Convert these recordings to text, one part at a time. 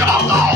জবাব দাও।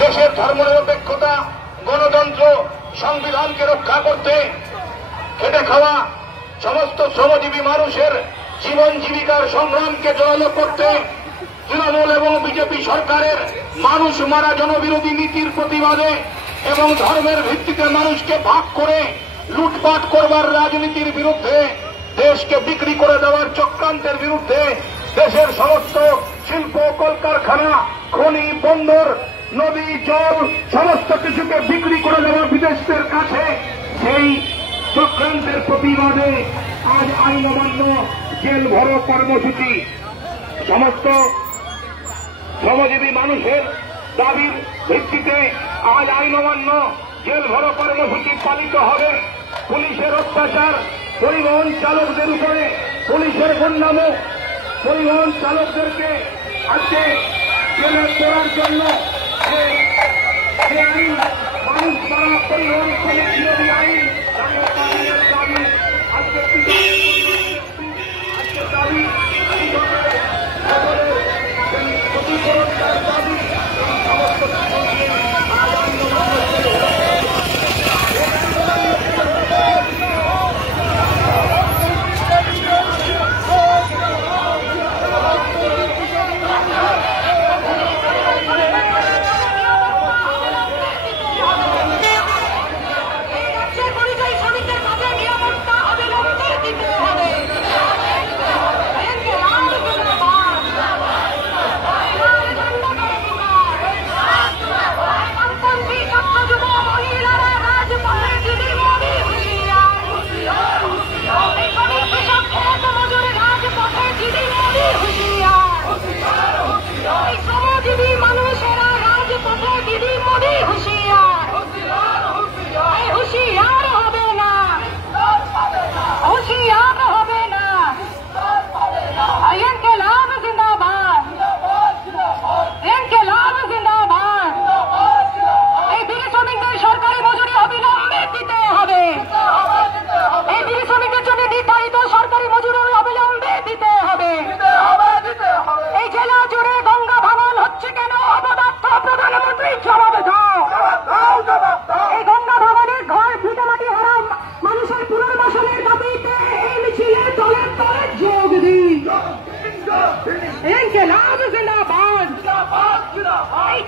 দেশের ধর্মনিরপেক্ষতা, গণতন্ত্র, সংবিধানকে রক্ষা করতে খেটে খাওয়া সমস্ত শ্রমজীবী মানুষের জীবন জীবিকার সংগ্রামকে জোরালো করতে তৃণমূল এবং বিজেপি সরকারের মানুষ মারা জনবিরোধী নীতির প্রতিবাদে এবং ধর্মের ভিত্তিতে মানুষকে ভাগ করে লুটপাট করবার রাজনীতির বিরুদ্ধে, দেশকে বিক্রি করে দেওয়ার চক্রান্তের বিরুদ্ধে, দেশের সমস্ত শিল্প, কলকারখানা, খনি, বন্দর, নদী, জল সমস্ত কিছুকে বিক্রি করে দেওয়া বিদেশিদের কাছে সেই চক্রান্তের প্রতিবাদে আজ আইন অমান্য জেল ভরো কর্মসূচি সমস্ত শ্রমজীবী মানুষের দাবির ভিত্তিতে আজ আইন অমান্য জেল ভরো কর্মসূচি পালিত হবে। পুলিশের অত্যাচার, পরিবহন চালকদের উপরে পুলিশের গুন্ডামো, পরিবহন চালকদেরকে আজকে জেলে পড়ার জন্য যে আইন মানুষ দ্বারা পরিবহন বিরোধী আইন দাবি আজকে দাবি ক্ষতিপূরণের দাবি সমস্ত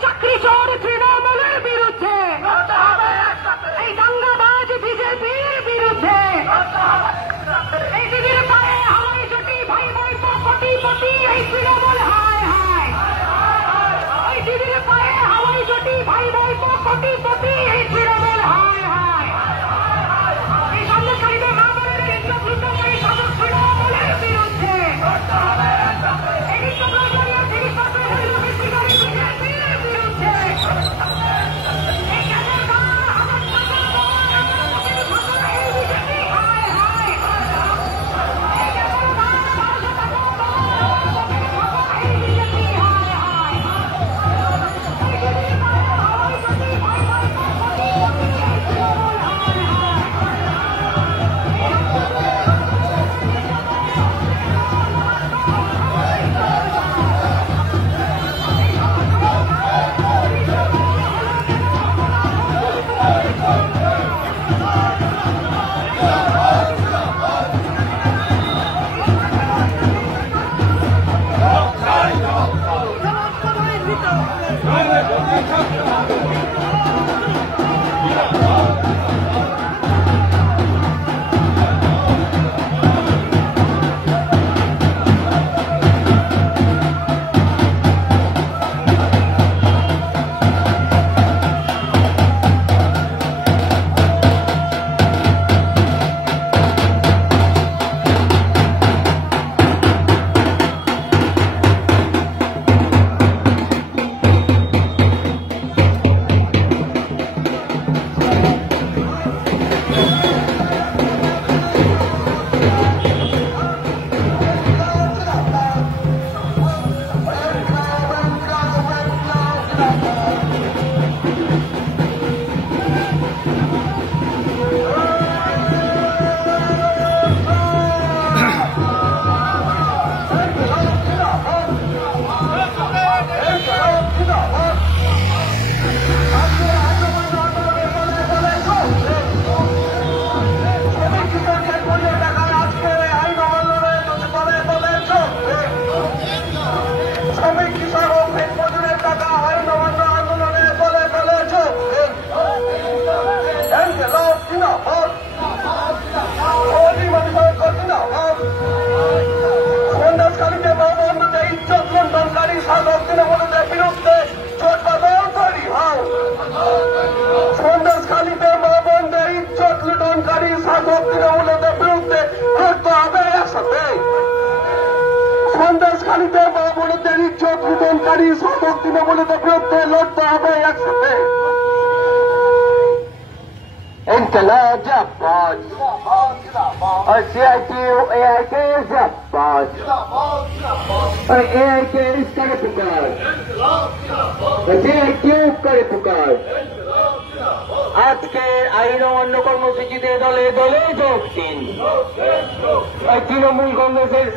চাকরি চোর তৃণমূলের বিরুদ্ধে, এই দাঙ্গাবাজ বিজেপির বিরুদ্ধে, এই দিদির পায়ে হাওয়াই জুটি ভাই ভাই কোটিপতি এই তৃণমূল হায় হায়, এই দিদির পায়ে হাওয়াই জুটি ভাই ভাই কোটিপতি এই তৃণমূল হায় হায়, এই সামনেকারীদের না বলে এই সব তৃণমূলের বিরুদ্ধে নারী শ্রমিক তৃণমূলীদের বিরুদ্ধে লড়তে হবে একসাথে। ইনকলাব জিন্দাবাদ, और CITU AIK जिंदाबाद, और AIK करे पुकार, CITU करे पुकार। আজকে আইন অমান্য কর্মসূচিতে দলে দলে যোগ দিন। তৃণমূল কংগ্রেসের